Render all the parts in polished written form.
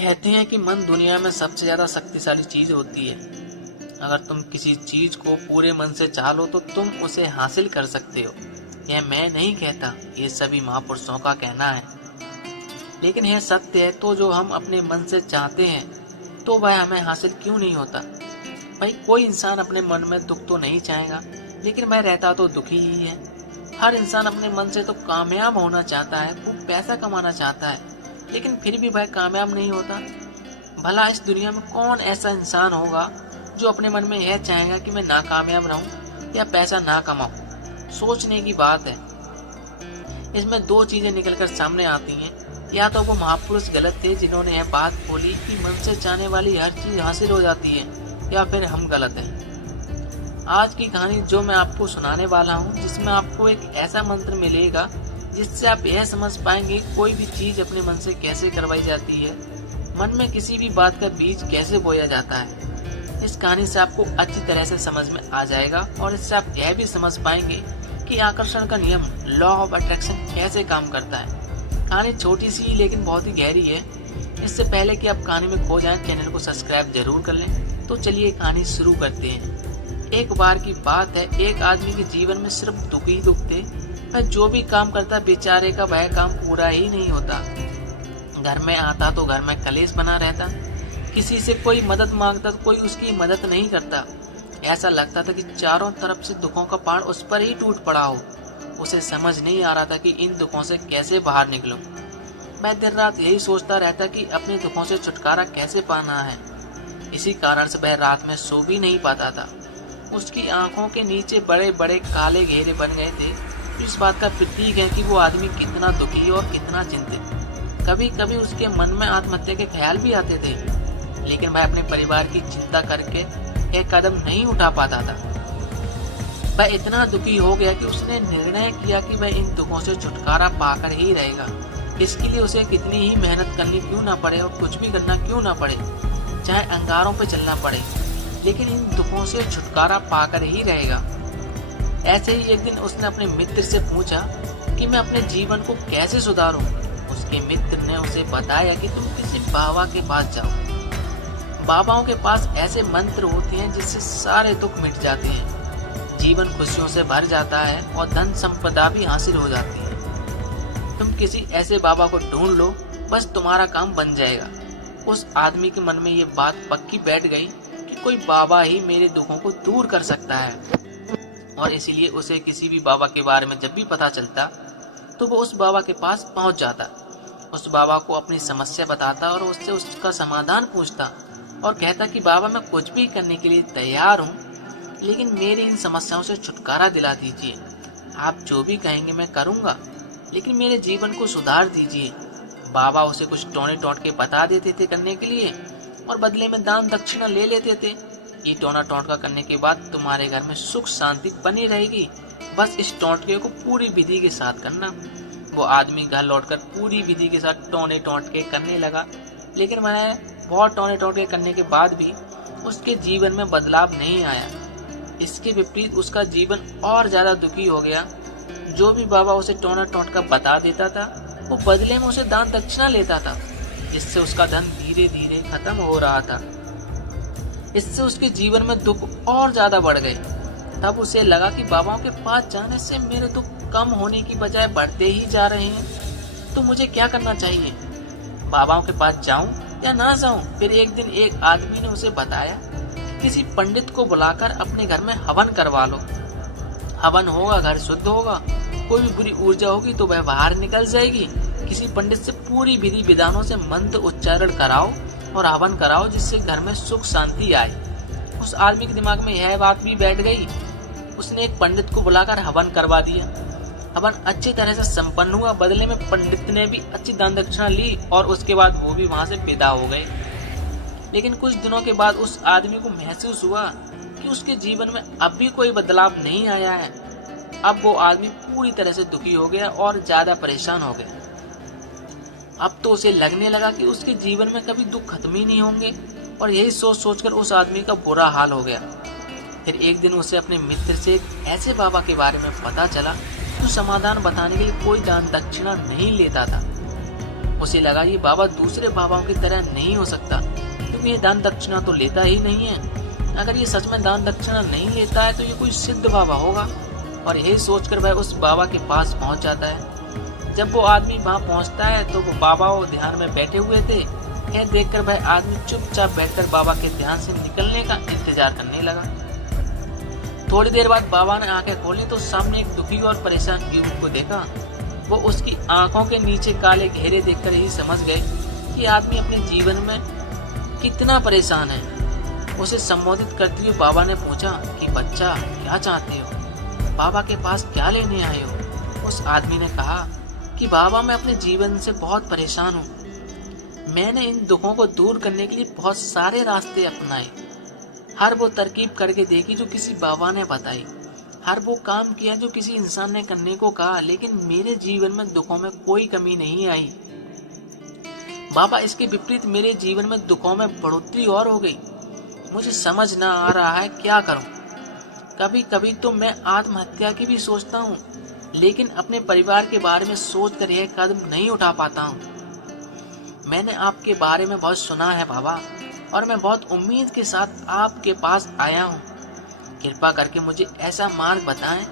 कहते हैं कि मन दुनिया में सबसे ज्यादा शक्तिशाली चीज होती है। अगर तुम किसी चीज को पूरे मन से चाह लो तो तुम उसे हासिल कर सकते हो। यह मैं नहीं कहता, ये सभी महापुरुषों का कहना है। लेकिन यह सत्य है तो जो हम अपने मन से चाहते हैं तो वह हमें हासिल क्यों नहीं होता। भाई, कोई इंसान अपने मन में दुख तो नहीं चाहेगा, लेकिन वह रहता तो दुखी ही है। हर इंसान अपने मन से तो कामयाब होना चाहता है, खूब पैसा कमाना चाहता है, लेकिन फिर भी वह कामयाब नहीं होता। भला इस दुनिया में कौन ऐसा इंसान होगा जो अपने मन में यह चाहेगा कि मैं नाकामयाब रहूं या पैसा ना कमाऊं। सोचने की बात है। इसमें दो चीजें निकलकर सामने आती हैं। या तो वो महापुरुष गलत थे जिन्होंने यह बात बोली कि मन से चाहने वाली हर चीज हासिल हो जाती है, या फिर हम गलत हैं। आज की कहानी जो मैं आपको सुनाने वाला हूँ, जिसमें आपको एक ऐसा मंत्र मिलेगा जिससे आप यह समझ पाएंगे कोई भी चीज अपने मन से कैसे करवाई जाती है, मन में किसी भी बात का बीज कैसे बोया जाता है। इस कहानी से आपको अच्छी तरह से समझ में आ जाएगा और इससे आप यह भी समझ पाएंगे कि आकर्षण का नियम, लॉ ऑफ अट्रैक्शन कैसे काम करता है। कहानी छोटी सी लेकिन बहुत ही गहरी है। इससे पहले कि आप कहानी में खो जाएं, चैनल को सब्सक्राइब जरूर कर लें। तो चलिए कहानी शुरू करते हैं। एक बार की बात है, एक आदमी के जीवन में सिर्फ दुख ही दुख थे। वह जो भी काम करता बेचारे का वह काम पूरा ही नहीं होता। घर में आता तो घर में कलेश बना रहता। किसी से कोई मदद मांगता तो कोई उसकी मदद नहीं करता। ऐसा लगता था कि चारों तरफ से दुखों का पहाड़ उस पर ही टूट पड़ा हो। उसे समझ नहीं आ रहा था कि इन दुखों से कैसे बाहर निकलूं। मैं दिन रात यही सोचता रहता कि अपने दुखों से छुटकारा कैसे पाना है। इसी कारण से वह रात में सो भी नहीं पाता था। उसकी आंखों के नीचे बड़े बड़े काले घेरे बन गए थे। इस बात का प्रतीक है कि वो आदमी कितना दुखी और कितना चिंतित। कभी कभी उसके मन में आत्महत्या के ख्याल भी आते थे, लेकिन वह अपने परिवार की चिंता करके एक कदम नहीं उठा पाता था। वह इतना दुखी हो गया कि उसने निर्णय किया कि वह इन दुखों से छुटकारा पाकर ही रहेगा। इसके लिए उसे कितनी ही मेहनत करनी क्यों ना पड़े और कुछ भी करना क्यों ना पड़े, चाहे अंगारों पर चलना पड़े, लेकिन इन दुखों से छुटकारा पाकर ही रहेगा। ऐसे ही एक दिन उसने अपने मित्र से पूछा कि मैं अपने जीवन को कैसे सुधारूं। उसके मित्र ने उसे बताया कि तुम किसी बाबा के पास जाओ। बाबाओं के पास ऐसे मंत्र होते हैं जिससे सारे दुख मिट जाते हैं, जीवन खुशियों से भर जाता है और धन संपदा भी हासिल हो जाती है। तुम किसी ऐसे बाबा को ढूंढ लो, बस तुम्हारा काम बन जाएगा। उस आदमी के मन में ये बात पक्की बैठ गई कि कोई बाबा ही मेरे दुखों को दूर कर सकता है, और इसीलिए उसे किसी भी बाबा के बारे में जब भी पता चलता तो वो उस बाबा के पास पहुंच जाता। उस बाबा को अपनी समस्या बताता और उससे उसका समाधान पूछता और कहता कि बाबा, मैं कुछ भी करने के लिए तैयार हूँ, लेकिन मेरी इन समस्याओं से छुटकारा दिला दीजिए। आप जो भी कहेंगे मैं करूँगा, लेकिन मेरे जीवन को सुधार दीजिए। बाबा उसे कुछ टोने टोट के बता देते थे करने के लिए, और बदले में दान दक्षिणा ले लेते थे। ये टोना टोटका करने के बाद तुम्हारे घर में सुख शांति बनी रहेगी, बस इस टोटके को पूरी विधि के साथ करना। वो आदमी घर लौटकर पूरी विधि के साथ टोने टोटके करने लगा, लेकिन वह बहुत टोने टोटके करने के बाद भी उसके जीवन में बदलाव नहीं आया। इसके विपरीत उसका जीवन और ज्यादा दुखी हो गया। जो भी बाबा उसे टोना टोटका बता देता था, वो बदले में उसे दान दक्षिणा लेता था, जिससे उसका धन धीरे धीरे खत्म हो रहा था। इससे उसके जीवन में दुख और ज्यादा बढ़ गए। तब उसे लगा कि बाबाओं के पास जाने से मेरे दुख कम होने की बजाय बढ़ते ही जा रहे हैं, तो मुझे क्या करना चाहिए? बाबाओं के पास जाऊं या ना जाऊं? फिर एक दिन एक आदमी ने उसे बताया कि किसी पंडित को बुलाकर अपने घर में हवन करवा लो। हवन होगा, घर शुद्ध होगा, कोई भी बुरी ऊर्जा होगी तो वह बाहर निकल जाएगी। किसी पंडित से पूरी विधि विधानों से मंत्र उच्चारण कराओ और हवन कराओ, जिससे घर में सुख शांति आए। उस आदमी के दिमाग में यह बात भी बैठ गई। उसने एक पंडित को बुलाकर हवन करवा दिया। हवन अच्छी तरह से संपन्न हुआ। बदले में पंडित ने भी अच्छी दान दक्षिणा ली और उसके बाद वो भी वहां से विदा हो गए। लेकिन कुछ दिनों के बाद उस आदमी को महसूस हुआ कि उसके जीवन में अब भी कोई बदलाव नहीं आया है। अब वो आदमी पूरी तरह से दुखी हो गया और ज्यादा परेशान हो गया। अब तो उसे लगने लगा कि उसके जीवन में कभी दुख खत्म ही नहीं होंगे, और यही सोच सोचकर उस आदमी का बुरा हाल हो गया। फिर एक दिन उसे अपने मित्र से एक ऐसे बाबा के बारे में पता चला जो समाधान बताने के लिए कोई दान दक्षिणा नहीं लेता था। उसे लगा ये बाबा दूसरे बाबाओं की तरह नहीं हो सकता, क्योंकि ये दान दक्षिणा तो लेता ही नहीं है। अगर ये सच में दान दक्षिणा नहीं लेता है तो ये कोई सिद्ध बाबा होगा। और यही सोचकर वह उस बाबा के पास पहुंच जाता है। जब वो आदमी वहां पहुंचता है तो वो बाबा वो ध्यान में बैठे हुए थे। यह देखकर वह आदमी चुपचाप बैठकर बाबा के ध्यान से निकलने का इंतजार करने लगा। थोड़ी देर बाद बाबा ने आंखें खोली तो सामने एक दुखी और परेशान युवक को देखा। वो उसकी आंखों के नीचे काले घेरे देखकर ही समझ गए कि आदमी अपने जीवन में कितना परेशान है। उसे संबोधित करते हुए बाबा ने पूछा कि बच्चा, क्या चाहते हो? बाबा के पास क्या लेने आए हो? उस आदमी ने कहा कि बाबा, मैं अपने जीवन से बहुत परेशान हूँ। मैंने इन दुखों को दूर करने के लिए बहुत सारे रास्ते अपनाए। हर वो तरकीब करके देखी जो किसी बाबा ने बताई। हर वो काम किया जो किसी इंसान ने करने को कहा, लेकिन मेरे जीवन में दुखों में कोई कमी नहीं आई। बाबा, इसके विपरीत मेरे जीवन में दुखों में बढ़ोतरी और हो गई। मुझे समझ ना आ रहा है क्या करूं। कभी कभी तो मैं आत्महत्या की भी सोचता हूं, लेकिन अपने परिवार के बारे में सोचकर यह कदम नहीं उठा पाता हूं। मैंने आपके बारे में बहुत सुना है बाबा, और मैं बहुत उम्मीद के साथ आपके पास आया हूं। कृपा करके मुझे ऐसा मार्ग बताएं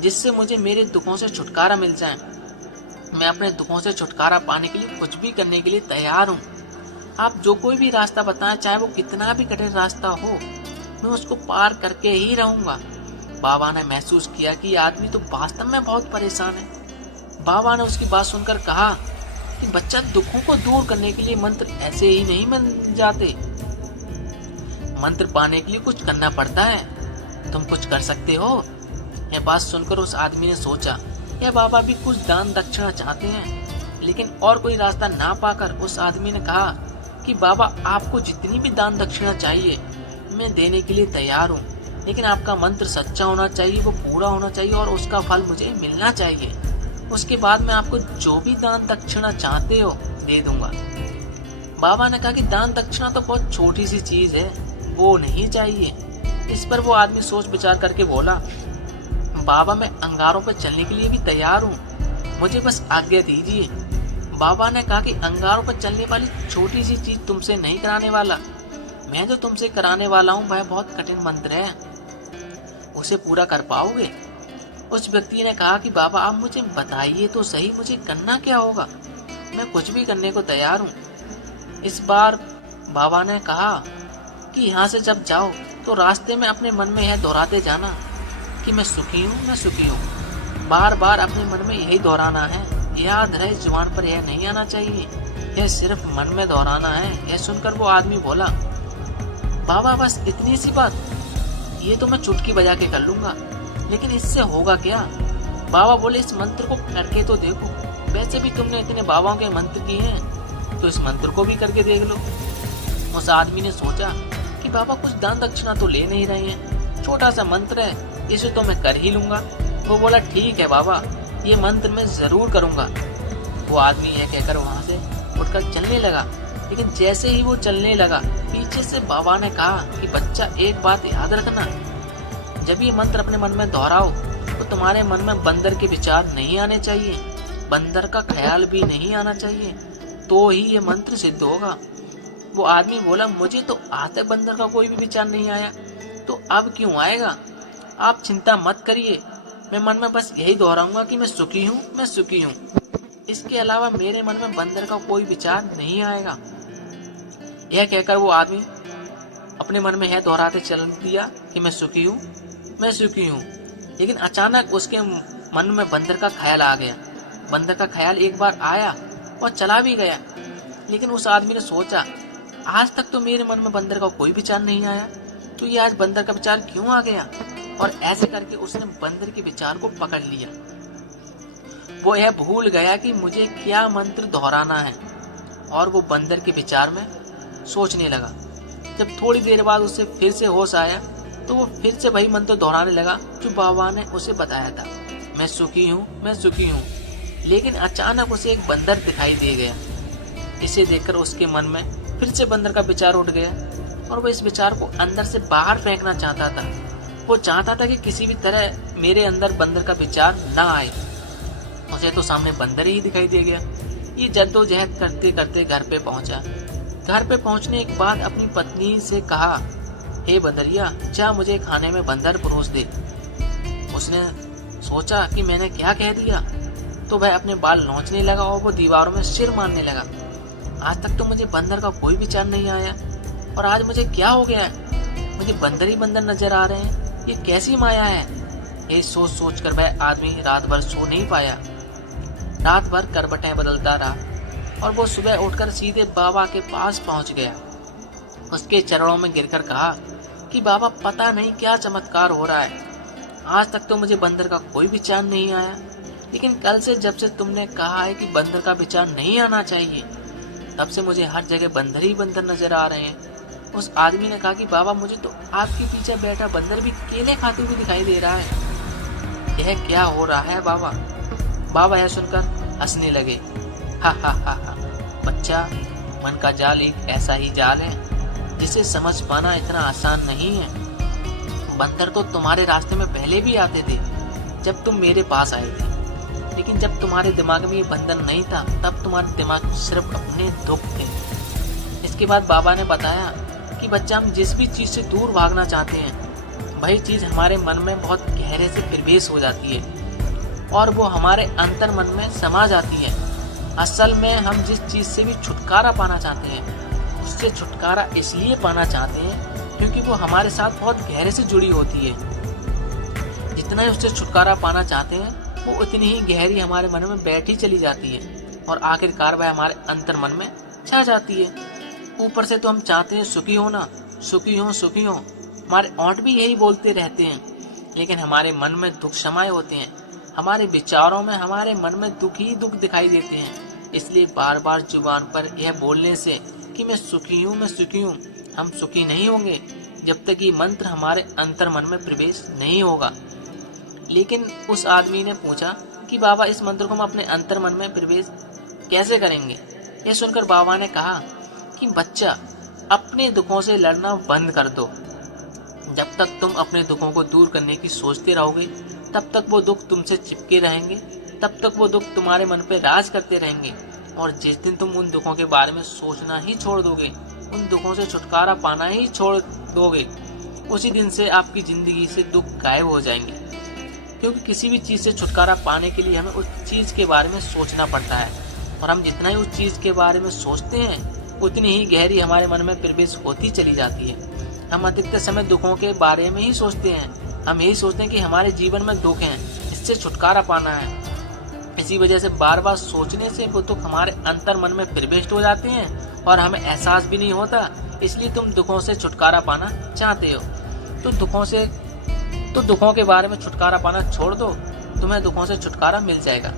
जिससे मुझे मेरे दुखों से छुटकारा मिल जाए। मैं अपने दुखों से छुटकारा पाने के लिए कुछ भी करने के लिए तैयार हूँ। आप जो कोई भी रास्ता बताएं, चाहे वो कितना भी कठिन रास्ता हो, मैं उसको पार करके ही रहूंगा। बाबा ने महसूस किया कि आदमी तो वास्तव में बहुत परेशान है। बाबा ने उसकी बात सुनकर कहा कि बच्चा, दुखों को दूर करने के लिए मंत्र ऐसे ही नहीं मिल जाते। मंत्र पाने के लिए कुछ करना पड़ता है। तुम कुछ कर सकते हो। यह बात सुनकर उस आदमी ने सोचा, यह बाबा भी कुछ दान दक्षिणा चाहते हैं। लेकिन और कोई रास्ता ना पाकर उस आदमी ने कहा कि बाबा, आपको जितनी भी दान दक्षिणा चाहिए मैं देने के लिए तैयार हूँ, लेकिन आपका मंत्र सच्चा होना चाहिए, वो पूरा होना चाहिए और उसका फल मुझे मिलना चाहिए। उसके बाद मैं आपको जो भी दान दक्षिणा चाहते हो दे दूंगा। बाबा ने कहा कि दान दक्षिणा तो बहुत छोटी सी चीज है, वो नहीं चाहिए। इस पर वो आदमी सोच विचार करके बोला, बाबा, मैं अंगारों पर चलने के लिए भी तैयार हूँ, मुझे बस आज्ञा दीजिए। बाबा ने कहा कि अंगारों पर चलने वाली छोटी सी चीज तुमसे नहीं कराने वाला। मैं जो तुमसे कराने वाला हूँ वह बहुत कठिन मंत्र है, उसे पूरा कर पाओगे? उस व्यक्ति ने कहा कि बाबा, आप मुझे बताइए तो सही, मुझे करना क्या होगा? मैं कुछ भी करने को तैयार हूँ। इस बार बाबा ने कहा कि यहाँ से जब जाओ तो रास्ते में अपने मन में यह दोहराते जाना कि मैं सुखी हूँ, मैं सुखी हूँ। बार बार अपने मन में यही दोहराना है। याद रहे, जुबान पर यह नहीं आना चाहिए, यह सिर्फ मन में दोहराना है। यह सुनकर वो आदमी बोला, बाबा, बस इतनी सी बात? ये तो मैं चुटकी बजा के कर लूंगा, लेकिन इससे होगा क्या? बाबा बोले, इस मंत्र को करके तो देखो। वैसे भी तुमने इतने बाबाओं के मंत्र किए हैं, तो इस मंत्र को भी करके देख लो। उस आदमी ने सोचा कि बाबा कुछ दान दक्षिणा तो ले नहीं रहे हैं, छोटा सा मंत्र है, इसे तो मैं कर ही लूंगा। वो बोला, ठीक है बाबा, ये मंत्र मैं जरूर करूंगा। वो आदमी यह कहकर वहां से उठकर चलने लगा, लेकिन जैसे ही वो चलने लगा, पीछे से बाबा ने कहा कि बच्चा, एक बात याद रखना, जब ये मंत्र अपने मन में दोहराओ तो तुम्हारे मन में बंदर के विचार नहीं आने चाहिए, बंदर का ख्याल भी नहीं आना चाहिए, तो ही ये मंत्र सिद्ध होगा। वो आदमी बोला, मुझे तो आज तक बंदर का कोई भी विचार नहीं आया, तो अब क्यों आएगा? आप चिंता मत करिए, मैं मन में बस यही दोहराऊंगा कि मैं सुखी हूँ, मैं सुखी हूँ। इसके अलावा मेरे मन में बंदर का कोई विचार नहीं आएगा। यह कहकर वो आदमी अपने मन में यह दोहराते चल दिया कि मैं सुखी हूँ, मैं सुखी हूँ। लेकिन अचानक उसके मन में बंदर का ख्याल आ गया। बंदर का ख्याल एक बार आया और चला भी गया। लेकिन उस आदमी ने सोचा, आज तक तो मेरे मन में बंदर का कोई विचार नहीं आया, तो ये आज बंदर का विचार क्यों आ गया? और ऐसे करके उसने बंदर के विचार को पकड़ लिया। वो यह भूल गया कि मुझे क्या मंत्र दोहराना है, और वो बंदर के विचार में सोचने लगा। जब थोड़ी देर बाद उसे फिर से होश आया तो वो फिर से वही मंत्र दोहराने लगा जो बाबा ने उसे बताया था, मैं सुखी हूँ, मैं सुखी हूँ। लेकिन अचानक उसे एक बंदर दिखाई दे गया। इसे देखकर उसके मन में फिर से बंदर का विचार उठ गया और वो इस विचार को अंदर से बाहर फेंकना चाहता था। वो चाहता था कि किसी भी तरह मेरे अंदर बंदर का विचार ना आए। उसे तो सामने बंदर ही दिखाई दे गया। ये जद्दोजहद करते करते घर पे पहुंचा। घर पे पहुंचने के बाद अपनी पत्नी से कहा, हे बंदरिया, जा मुझे खाने में बंदर परोस दे। उसने सोचा कि मैंने क्या कह दिया, तो वह अपने बाल नोचने लगा और वो दीवारों में सिर मारने लगा। आज तक तो मुझे बंदर का कोई विचार नहीं आया और आज मुझे क्या हो गया है, मुझे बंदर ही बंदर नजर आ रहे हैं, ये कैसी माया है। ये सोच सोच कर वह आदमी रात भर सो नहीं पाया। रात भर करवटें बदलता रहा और वो सुबह उठकर सीधे बाबा के पास पहुंच गया। उसके चरणों में गिरकर कहा कि बाबा, पता नहीं क्या चमत्कार हो रहा है, आज तक तो मुझे बंदर का कोई विचार नहीं आया, लेकिन कल से जब से तुमने कहा है कि बंदर का विचार नहीं आना चाहिए, तब से मुझे हर जगह बंदर ही बंदर नजर आ रहे हैं। उस आदमी ने कहा कि बाबा, मुझे तो आपके पीछे बैठा बंदर भी केले खाते हुए दिखाई दे रहा है, यह क्या हो रहा है बाबा। बाबा यह सुनकर हंसने लगे। हा हा हा हा, बच्चा, मन का जाल एक ऐसा ही जाल है जिसे समझ पाना इतना आसान नहीं है। बंदर तो तुम्हारे रास्ते में पहले भी आते थे जब तुम मेरे पास आए थे, लेकिन जब तुम्हारे दिमाग में ये बंधन नहीं था तब तुम्हारे दिमाग सिर्फ अपने दुख थे। इसके बाद बाबा ने बताया कि बच्चा, हम जिस भी चीज से दूर भागना चाहते हैं वही चीज हमारे मन में बहुत गहरे से प्रवेश हो जाती है और वो हमारे अंतर मन में समा जाती है। असल में हम जिस चीज से भी छुटकारा पाना चाहते हैं उससे छुटकारा इसलिए पाना चाहते हैं क्योंकि वो हमारे साथ बहुत गहरे से जुड़ी होती है। जितना ही उससे छुटकारा पाना चाहते हैं वो उतनी ही गहरी हमारे मन में बैठी चली जाती है और आखिरकार वह हमारे अंतर मन में छा जाती है। ऊपर से तो हम चाहते हैं सुखी हो ना, सुखी हो सुखी हो, हमारे ओंठ भी यही बोलते रहते हैं, लेकिन हमारे मन में दुख समाये होते हैं। हमारे विचारों में हमारे मन में दुख ही दुख दिखाई देते हैं। इसलिए बार बार जुबान पर यह बोलने से कि मैं सुखी हूँ, मैं सुखी हूँ, हम सुखी नहीं होंगे जब तक ये मंत्र हमारे अंतर मन में प्रवेश नहीं होगा। लेकिन उस आदमी ने पूछा कि बाबा, इस मंत्र को हम अपने अंतर मन में प्रवेश कैसे करेंगे। यह सुनकर बाबा ने कहा कि बच्चा, अपने दुखों से लड़ना बंद कर दो। जब तक तुम अपने दुखों को दूर करने की सोचते रहोगे तब तक वो दुख तुमसे चिपके रहेंगे, तब तक वो दुख तुम्हारे मन पे राज करते रहेंगे। और जिस दिन तुम उन दुखों के बारे में सोचना ही छोड़ दोगे, उन दुखों से छुटकारा पाना ही छोड़ दोगे, उसी दिन से आपकी जिंदगी से दुख गायब हो जाएंगे। क्योंकि किसी भी चीज से छुटकारा पाने के लिए हमें उस चीज के बारे में सोचना पड़ता है और हम जितना ही उस चीज के बारे में सोचते हैं उतनी ही गहरी हमारे मन में प्रवेश होती चली जाती है। हम अधिकतर समय दुखों के बारे में ही सोचते हैं। हम यही सोचते हैं कि हमारे जीवन में दुख हैं, इससे छुटकारा पाना है। इसी वजह से बार बार सोचने से वो दुख हमारे अंतर मन में प्रविष्ट हो जाते हैं और हमें एहसास भी नहीं होता। इसलिए तुम दुखों से छुटकारा पाना चाहते हो तो दुखों के बारे में छुटकारा पाना छोड़ दो, तुम्हें दुखों से छुटकारा मिल जाएगा।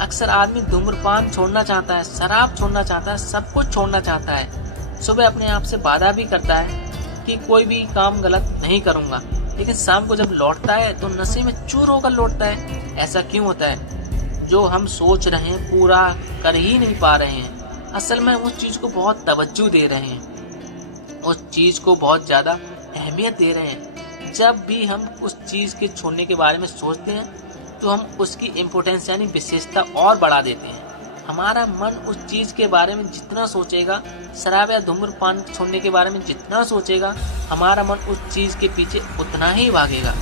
अक्सर आदमी धूम्रपान छोड़ना चाहता है, शराब छोड़ना चाहता है, सब कुछ छोड़ना चाहता है। सुबह अपने आप से वादा भी करता है कि कोई भी काम गलत नहीं करूंगा, लेकिन शाम को जब लौटता है तो नशे में चूर होकर लौटता है। ऐसा क्यों होता है? जो हम सोच रहे हैं पूरा कर ही नहीं पा रहे हैं। असल में उस चीज को बहुत तवज्जो दे रहे हैं, उस चीज को बहुत ज्यादा अहमियत दे रहे हैं। जब भी हम उस चीज के छोड़ने के बारे में सोचते हैं तो हम उसकी इम्पोर्टेंस यानी विशेषता और बढ़ा देते हैं। हमारा मन उस चीज के बारे में जितना सोचेगा, शराब या धूम्रपान छोड़ने के बारे में जितना सोचेगा, हमारा मन उस चीज के पीछे उतना ही भागेगा।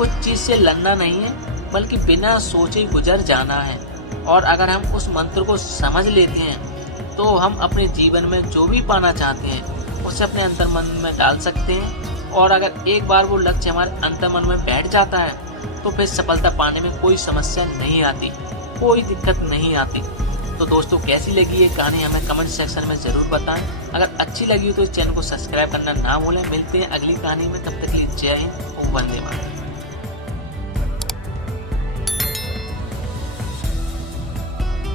उस चीज से लड़ना नहीं है, बल्कि बिना सोचे गुजर जाना है। और अगर हम उस मंत्र को समझ लेते हैं तो हम अपने जीवन में जो भी पाना चाहते हैं उसे अपने अंतर मन में डाल सकते हैं। और अगर एक बार वो लक्ष्य हमारे अंतर मन में बैठ जाता है तो फिर सफलता पाने में कोई समस्या नहीं आती, कोई दिक्कत नहीं आती। तो दोस्तों, कैसी लगी ये कहानी हमें कमेंट सेक्शन में जरूर बताएं। अगर अच्छी लगी हो तो इस चैनल को सब्सक्राइब करना ना भूलें। मिलते हैं अगली कहानी में, तब तक के लिए जय हिंद, वंदे मातरम।